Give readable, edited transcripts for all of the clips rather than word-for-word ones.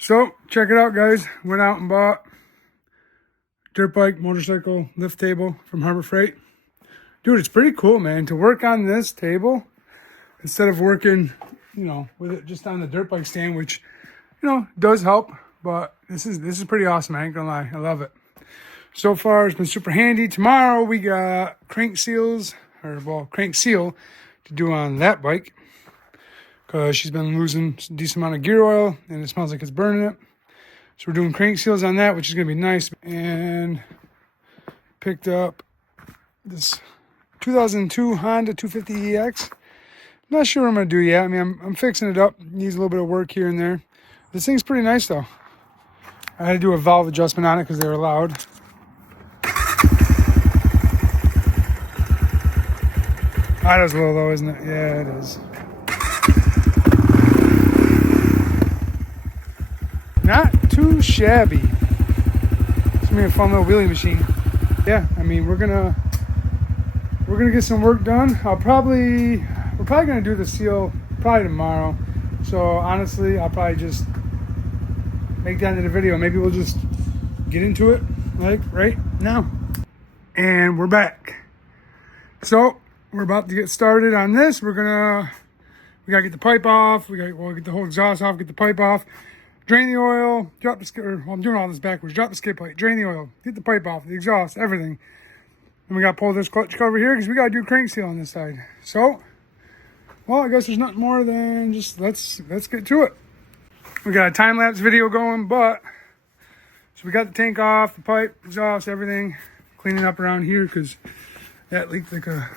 So, check it out, guys. Went out and bought dirt bike, motorcycle, lift table from Harbor Freight. Dude, it's pretty cool, man. To work on this table, instead of working, with it just on the dirt bike stand, which, does help. But this is pretty awesome, I ain't gonna lie. I love it. So far, it's been super handy. Tomorrow, we got crank seal to do on that bike. Because she's been losing a decent amount of gear oil, and it smells like it's burning it. So we're doing crank seals on that, which is going to be nice. And picked up this 2002 Honda 250EX. Not sure what I'm going to do yet. I mean, I'm fixing it up. Needs a little bit of work here and there. This thing's pretty nice, though. I had to do a valve adjustment on it because they were loud. That is low, though, isn't it? Yeah, it is. Not too shabby. It's gonna be a fun little wheelie machine. Yeah, I mean we're gonna get some work done. We're probably gonna do the seal probably tomorrow. So honestly, I'll probably just make that into the video. Maybe we'll just get into it like right now. And we're back. So we're about to get started on this. We gotta get the pipe off. We'll get the whole exhaust off. Get the pipe off. Drain the oil, drop the skid, I'm doing all this backwards. Drop the skid plate, drain the oil, get the pipe off, the exhaust, everything. And we got to pull this clutch cover here because we got to do crank seal on this side. So, well, I guess there's nothing more than just let's get to it. We got a time-lapse video going, so we got the tank off, the pipe, exhaust, everything. Cleaning up around here because that leaked like a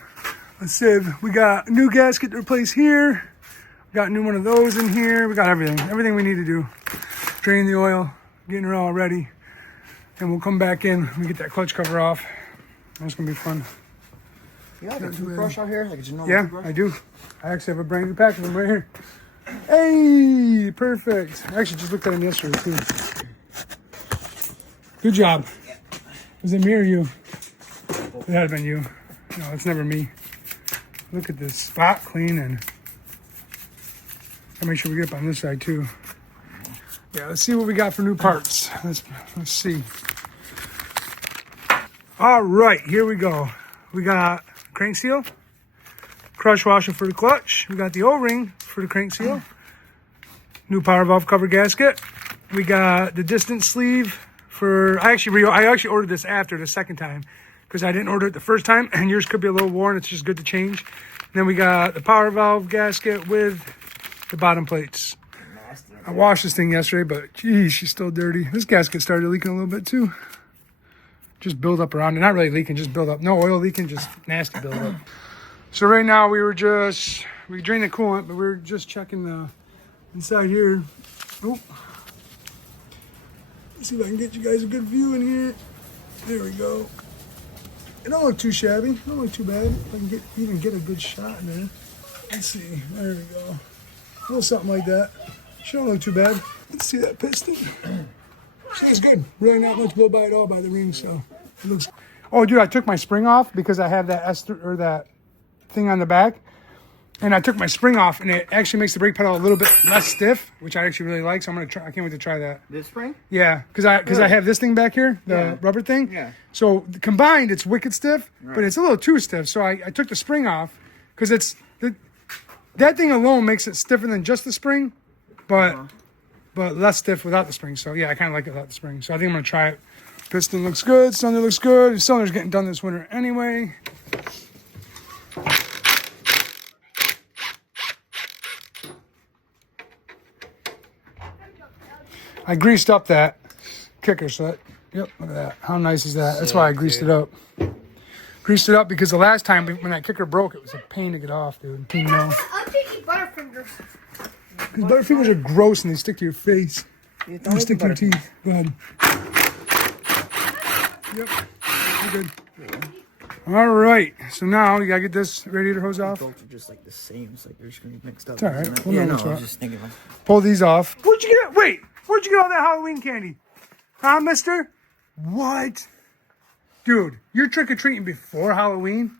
sieve. We got a new gasket to replace here. Got a new one of those in here. We got everything we need to do. Drain the oil, getting her all ready. And we'll come back in and get that clutch cover off. That's gonna be fun. You got a toothbrush out here? Like a normal toothbrush? I do. I actually have a brand new pack of them right here. Hey, perfect. I actually just looked at them yesterday too. Good job. Yeah. Was it me or you? It had been you. No, it's never me. Look at this spot cleaning. I'll make sure we get up on this side too. Yeah, let's see what we got for new parts. Let's see. All right, here we go. We got crank seal, crush washer for the clutch. We got the O-ring for the crank seal, new power valve cover gasket. We got the distance sleeve for. I actually ordered this after the second time because I didn't order it the first time, and yours could be a little worn. It's just good to change. And then we got the power valve gasket with the bottom plates. I washed this thing yesterday, but geez, she's still dirty. This gasket started leaking a little bit too. Just build up around it. Not really leaking, just build up. No oil leaking, just nasty build up. So right now we drained the coolant, but we were just checking the inside here. Oh. Let's see if I can get you guys a good view in here. There we go. It don't look too shabby. It don't look too bad. If I can even get a good shot in there. Let's see. There we go. A little something like that. She don't look too bad. Let's see that piston. She looks good. Really not much blow by at all by the ring, so it looks. Oh, dude, I took my spring off because I have that that thing on the back, and I took my spring off, and it actually makes the brake pedal a little bit less stiff, which I actually really like. So I'm gonna try. I can't wait to try that. This spring? Yeah, because I have this thing back here, the rubber thing. Yeah. So combined, it's wicked stiff, but it's a little too stiff. So I took the spring off because that thing alone makes it stiffer than just the spring, but less stiff without the spring. So yeah, I kind of like it without the spring. So I think I'm gonna try it. Piston looks good. Cylinder looks good. The cylinder's getting done this winter anyway. I greased up that kicker set. Yep, look at that. How nice is that? That's why I greased it up. Greased it up because the last time when that kicker broke, it was a pain to get off, dude. You know. I'm taking Butterfingers. Because Butterfingers are gross and they stick to your face. You They stick to your teeth. Go ahead. Yep, you're good. All right, so now you gotta get this radiator hose off. Bolts are just like the same. It's like they're just gonna be mixed up. It's all right. Isn't it? We'll Yeah, know no, what's I was what. just thinking. Pull these off. Where'd you get all that Halloween candy? Huh, mister? What? Dude, you're trick-or-treating before Halloween?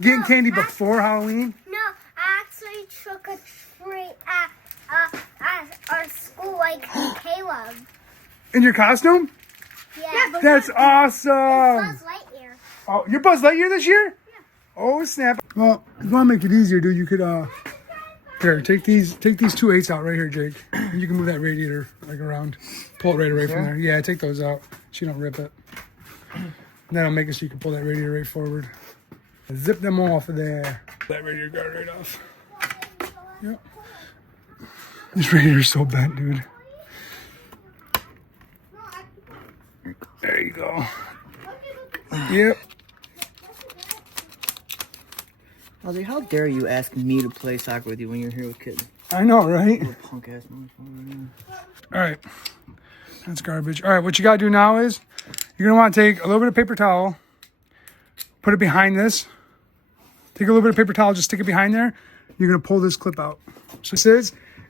Getting candy before Halloween? No, I actually trick or treat at our school like K Caleb. In your costume? Yeah, but That's awesome. Buzz Lightyear. Oh, you're Buzz Lightyear this year? Yeah. Oh, snap. Well, if you want to make it easier, dude, you could, here, take these 2 8s out right here, Jake. And you can move that radiator, like, around. Pull it right away from there. Yeah, take those out so you don't rip it. And that'll make it so you can pull that radiator right forward. Zip them off of there. That radiator guard right off. Yep. This radiator's so bent, dude. There you go. Yep. Ozzy, how dare you ask me to play soccer with you when you're here with kids? I know, right? You punk ass motherfucker. All right. That's garbage. All right, what you got to do now is you're going to want to take a little bit of paper towel, put it behind this. Take a little bit of paper towel, just stick it behind there. You're going to pull this clip out. So this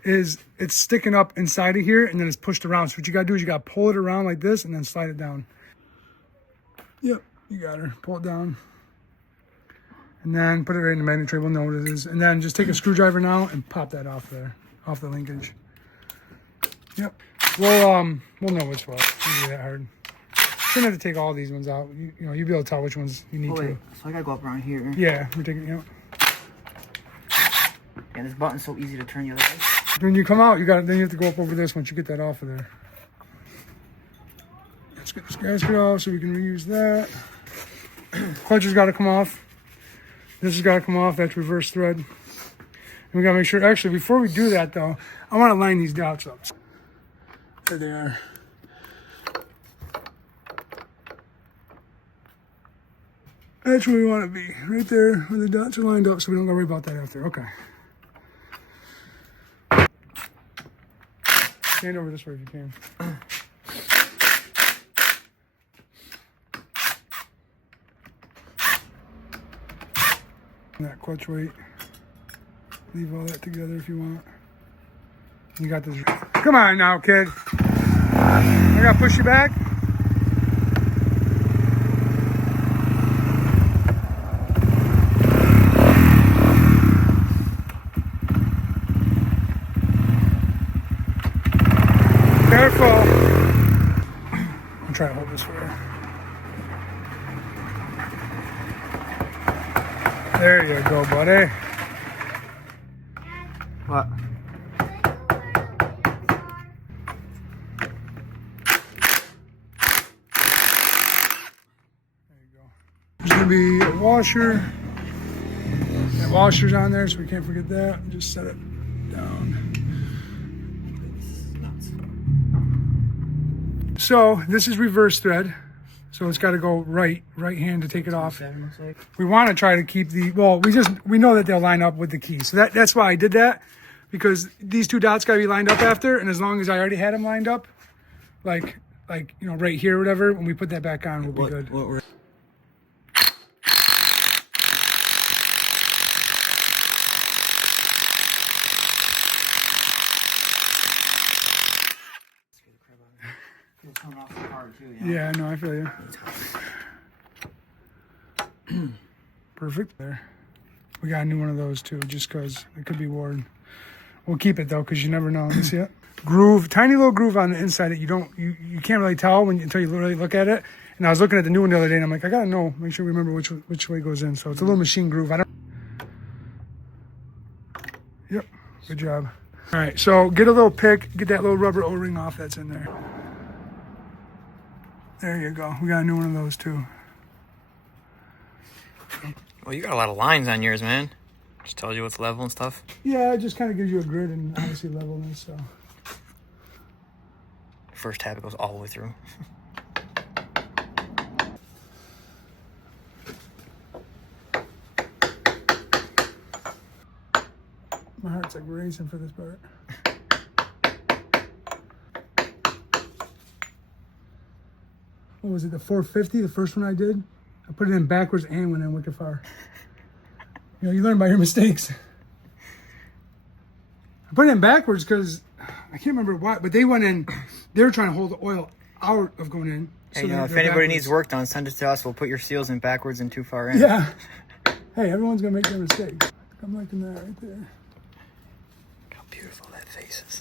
is it's sticking up inside of here and then it's pushed around. So what you got to do is you got to pull it around like this and then slide it down. Yep, you got her. Pull it down. And then put it right in the magnet tray. We'll know what it is. And then just take a screwdriver now and pop that off there, off the linkage. Yep. We'll know which one. It won't be that hard. Shouldn't have to take all these ones out. You know, you'll be able to tell which ones you need to. So I gotta go up around here. Yeah, we're taking, you know. And this button's so easy to turn the other way. When you come out, then you have to go up over this once you get that off of there. Let's get this gasket off so we can reuse that. Clutch has got to come off. This has got to come off. That's reverse thread. And we got to make sure, actually, before we do that, though, I want to line these dots up. There they are. That's where we want to be. Right there where the dots are lined up so we don't got to worry about that after. Okay. Stand over this way if you can. That clutch weight. Leave all that together if you want. You got this. Come on now, kid. I gotta push you back. Careful. I'm trying to hold this for you. There you go, buddy. What? There's gonna be a washer. That washer's on there, so we can't forget that. Just set it down. So this is reverse thread. So it's got to go right hand to take it off. We want to try to keep we know that they'll line up with the key. So that's why I did that, because these 2 dots got to be lined up after. And as long as I already had them lined up, like you know, right here or whatever, when we put that back on, we'll be good. Yeah, no, I feel you. Perfect. There. We got a new one of those too, just because it could be worn. We'll keep it though, because you never know. You see it? Groove, tiny little groove on the inside that you can't really tell until you really look at it. And I was looking at the new one the other day, and I'm like, I gotta know, make sure we remember which way it goes in. So it's a little machine groove. Yep, good job. All right, so get a little pick, get that little rubber O-ring off that's in there. There you go. We got a new one of those too. Well, you got a lot of lines on yours, man. Just tells you what's level and stuff. Yeah, it just kind of gives you a grid and obviously levelness. So First tab, it goes all the way through. my heart's like racing for this part. What was it, the 450, the first one I did? I put it in backwards and went in wicked far. You know, you learn by your mistakes. I put it in backwards because I can't remember why, but they went in, they were trying to hold the oil out of going in. Hey, so you know, if anybody backwards. Needs work done, send it to us. We'll put your seals in backwards and too far in. Yeah. Hey, everyone's going to make their mistake. I'm liking that right there. Look how beautiful that face is.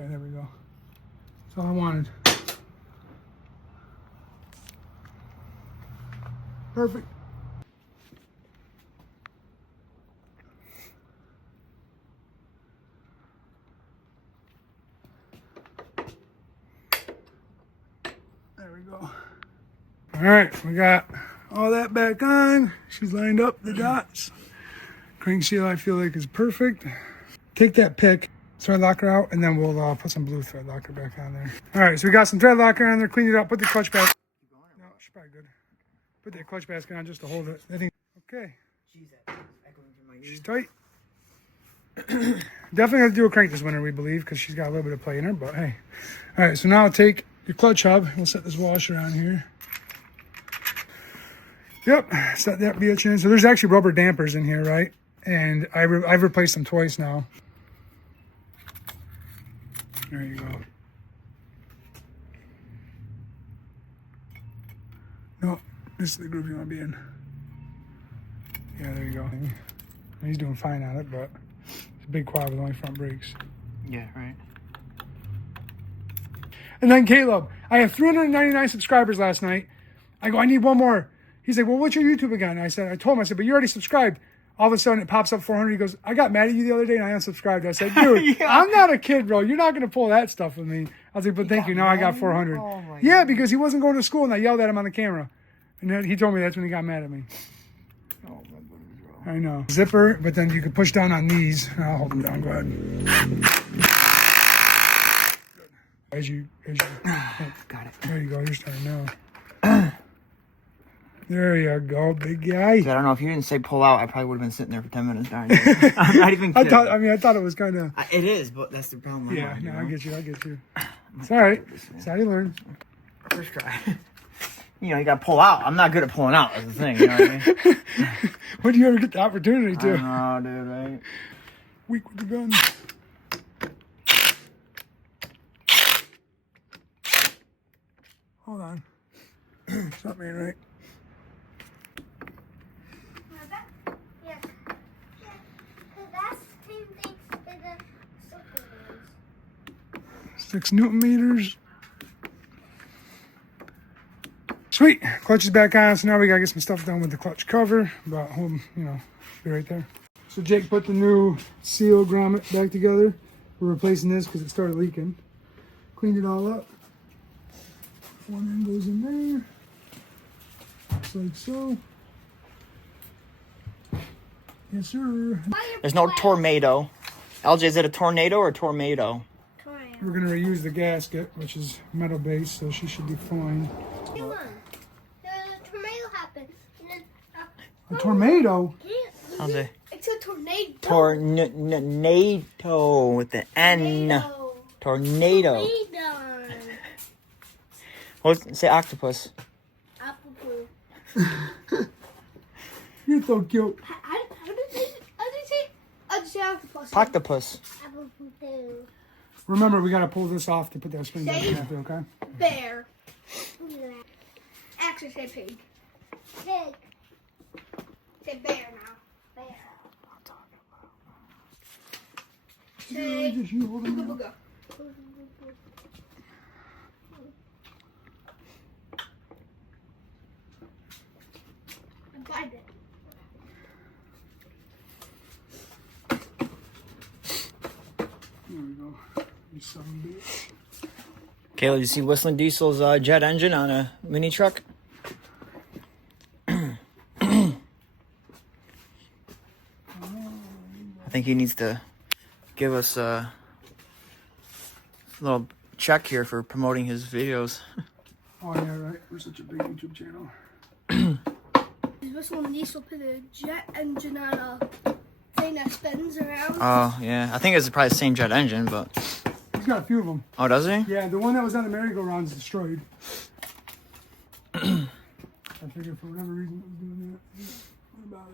Okay, there we go. That's all I wanted. Perfect. There we go. All right, we got all that back on. She's lined up the dots. Crank seal I feel like is perfect. Take that pick, thread locker out, and then we'll put some blue thread locker back on there. All right, so we got some thread locker on there, cleaned it up, put the clutch basket. No, she's probably good. Put that clutch basket on just to hold it. I think, okay. She's tight. Definitely have to do a crank this winter, we believe, because she's got a little bit of play in her, but hey. All right, so now I'll take your clutch hub. We'll set this washer on here. Yep, set that bitch in. So there's actually rubber dampers in here, right? And I've replaced them twice now. There you go. No, this is the groove you want to be in. Yeah, there you go. He's doing fine on it, but it's a big quad with only front brakes. Yeah, right. And then Caleb, I have 399 subscribers last night. I go, I need one more. He's like, well, what's your YouTube again? I told him, but you already subscribed. All of a sudden it pops up 400. He goes, I got mad at you the other day and I unsubscribed. I said, dude, yeah. I'm not a kid, bro. You're not going to pull that stuff with me. I was like, but thank you. Now I got 400. Oh yeah, because he wasn't going to school and I yelled at him on the camera. And then he told me that's when he got mad at me. Oh, my goodness, bro. I know. Zipper, but then you can push down on these. I'll hold them down. Go ahead. As you Got it. There you go. You're starting now. There you go, big guy. I don't know if you didn't say pull out, I probably would have been sitting there for 10 minutes. I'm not even kidding. I thought it was kind of. It is, but that's the problem. Yeah, no, I get you. It's all right. It's how you learn. First try. You know, you got to pull out. I'm not good at pulling out. That's the thing. You know what I mean? When do you ever get the opportunity to? I know, dude. Right? Weak with the gun. Hold on. Something ain't right. That's the same thing as the circle ones. 6 Newton meters. Sweet. Clutch is back on, so now we gotta get some stuff done with the clutch cover. But be right there. So Jake put the new seal grommet back together. We're replacing this because it started leaking. Cleaned it all up. One end goes in there. Just like so. Yes, sir. There's no tornado. LJ, is it a tornado or a tornado? We're gonna reuse the gasket, which is metal based, so she should be fine. Come on. There's a tornado happened. A tornado? LJ. It's a tornado. Tornado with the N. Tornado. Say octopus. Apple poo. You're so cute. How did they say? I'll just say octopus. Octopus. Apple poo. Remember, we gotta pull this off to put that spring back in after, okay? Bear. Actually, say pig. Pig. Say bear now. Bear. Say Just you hold them booga out. booga. Bite it. There we go. You son of a bitch. Caleb, you see Whistling Diesel's jet engine on a mini truck? I think he needs to give us a little check here for promoting his videos. Oh yeah, right. We're such a big YouTube channel. This one needs to put a jet engine on a thing that spins around. Oh, yeah. I think it's probably the same jet engine, but... He's got a few of them. Oh, does he? Yeah, the one that was on the merry-go-round is destroyed. I figured for whatever reason it was doing that. What about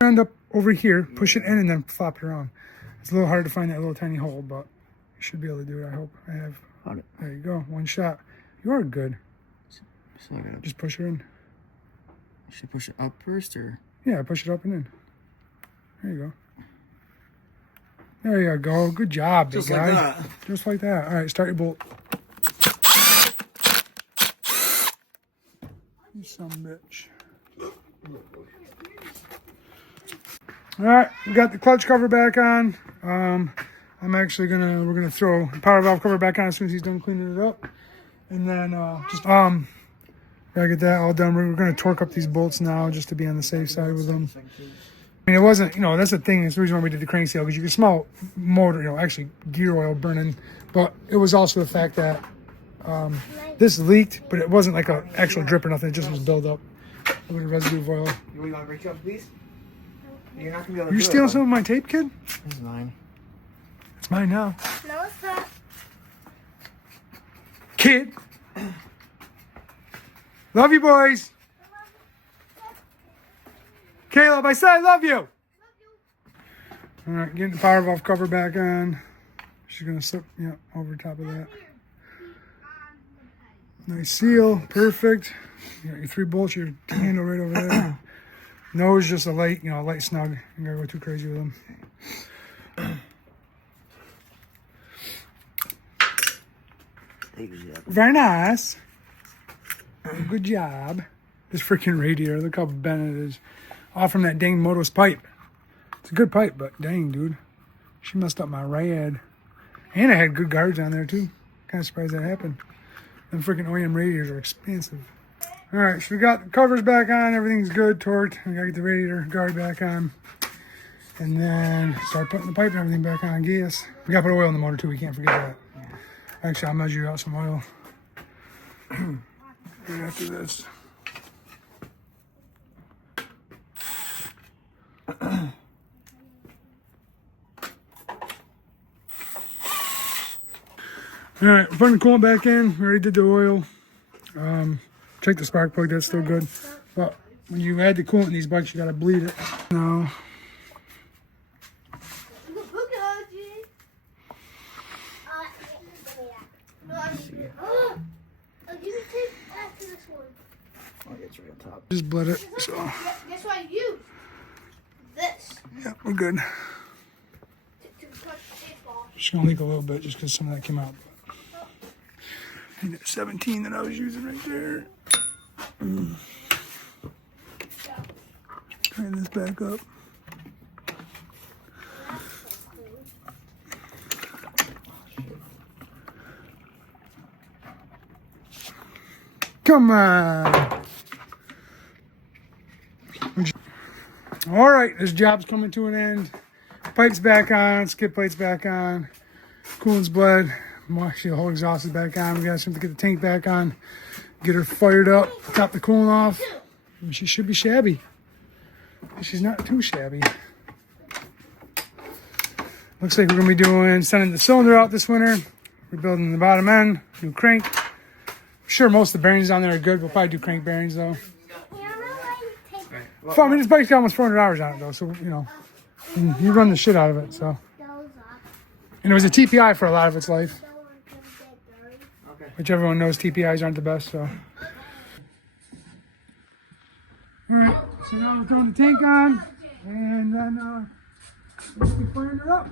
it? End up over here, push it in, and then flop it around. It's a little hard to find that little tiny hole, but you should be able to do it. I hope. I have. Got it. There you go. One shot. You are good. So I gotta Just push her in. should I push it up first or? Yeah, push it up and in. There you go. There you go. Good job, big Just guy. like that. Just like that. All right, start your bolt. You son of a bitch. All right, we got the clutch cover back on. I'm actually we're gonna throw the power valve cover back on as soon as he's done cleaning it up. And then gotta get that all done. We're gonna torque up these bolts now just to be on the safe side with them. I mean, it wasn't, that's the thing. It's the reason why we did the crank seal, because you could smell motor, actually gear oil burning. But it was also the fact that this leaked, but it wasn't like an actual drip or nothing. It just was built up with a residue of oil. You want to break up, please? You're not gonna be able to You do stealing it, some of my tape, kid? This is mine. It's mine now. No, it's not. Kid. Love you, boys. Caleb, I said I love you. All right, getting the power valve cover back on. She's going to slip over top of that. Nice seal. Perfect. You got your 3 bolts, your handle right over there. Nose just a light, light snug. You got to go too crazy with them. Very nice. Good job. This freaking radiator, look how bent it is. Off from that dang Moto's pipe. It's a good pipe, but dang, dude. She messed up my rad. And I had good guards on there, too. Kind of surprised that happened. Them freaking OEM radiators are expensive. All right, so we got the covers back on. Everything's good, torqued. We got to get the radiator guard back on. And then start putting the pipe and everything back on, I guess. We got to put oil in the motor, too. We can't forget that. Actually, I'll measure out some oil right after this. All right, we're putting the coolant back in. We already did the oil. Check the spark plug, that's still good. But when you add the coolant in these bikes, you gotta bleed it. No. Oh, it's right on top. Just bled it, so. That's why I use this. Yeah, we're good. Just gonna leak a little bit just because some of that came out. And that 17 that I was using right there. Turn this back up. Come on. All right, this job's coming to an end. Pipe's back on, skid plate's back on, coolant's bled. Actually, the whole exhaust is back on. We got to get the tank back on, get her fired up, top the coolant off. She should be shabby. She's not too shabby. Looks like we're gonna be sending the cylinder out this winter. Rebuilding the bottom end, new crank. I'm sure most of the bearings on there are good. We'll probably do crank bearings though. I mean, this bike's got almost 400 hours on it though, so you run the shit out of it. So, and it was a TPI for a lot of its life, which everyone knows TPIs aren't the best. So, all right. So now we're throwing the tank on, and then we'll be firing her up.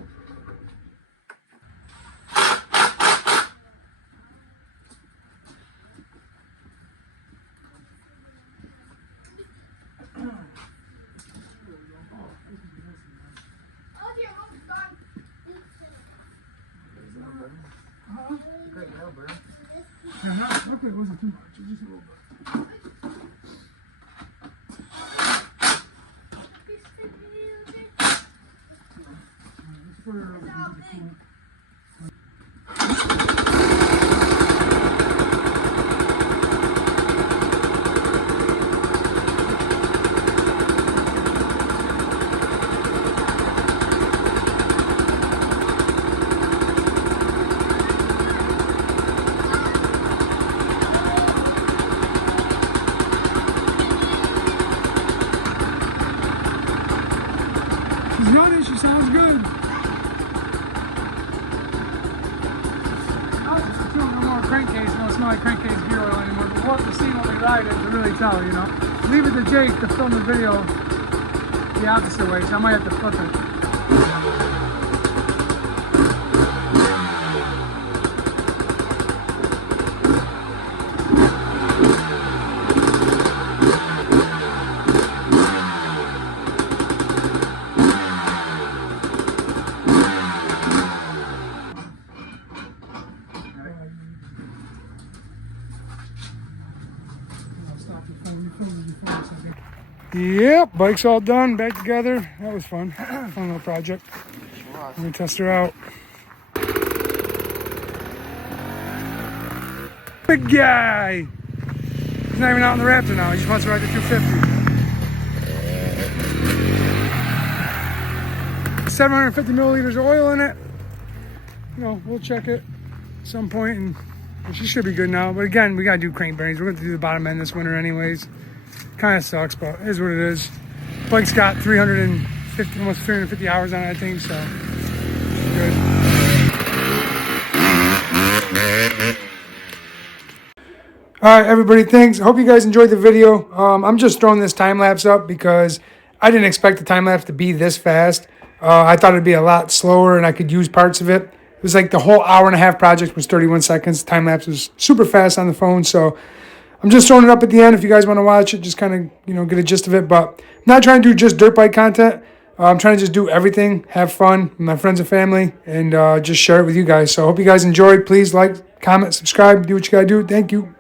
Luckily it wasn't too much, it was just a little bit. Let's put her over into the coolant. She's running, she sounds good. I'll just do no more crankcase, don't smell like crankcase gear oil anymore. But we'll have to see when we ride it to really tell, Leave it to Jake to film the video the opposite way, so I might have to flip it. Yep, bike's all done, back together. That was fun. Fun little project. Let me test her out. Big guy. He's not even out in the Raptor now. He just wants to ride the 250. 750 milliliters of oil in it. You know, we'll check it at some point, and she should be good now. But again, we gotta do crank bearings. We're gonna do the bottom end this winter anyways. Kind of sucks, but it is what it is. Bike's got 350, almost 350 hours on it, I think, so good. All right, everybody, thanks. I hope you guys enjoyed the video. I'm just throwing this time lapse up because I didn't expect the time lapse to be this fast. I thought it'd be a lot slower and I could use parts of it. It was like the whole hour and a half project was 31 seconds. The time lapse was super fast on the phone, so I'm just throwing it up at the end if you guys want to watch it, just kind of, you know, get a gist of it. But I'm not trying to do just dirt bike content. I'm trying to just do everything, have fun with my friends and family, and just share it with you guys. So I hope you guys enjoyed. Please like, comment, subscribe, do what you got to do. Thank you.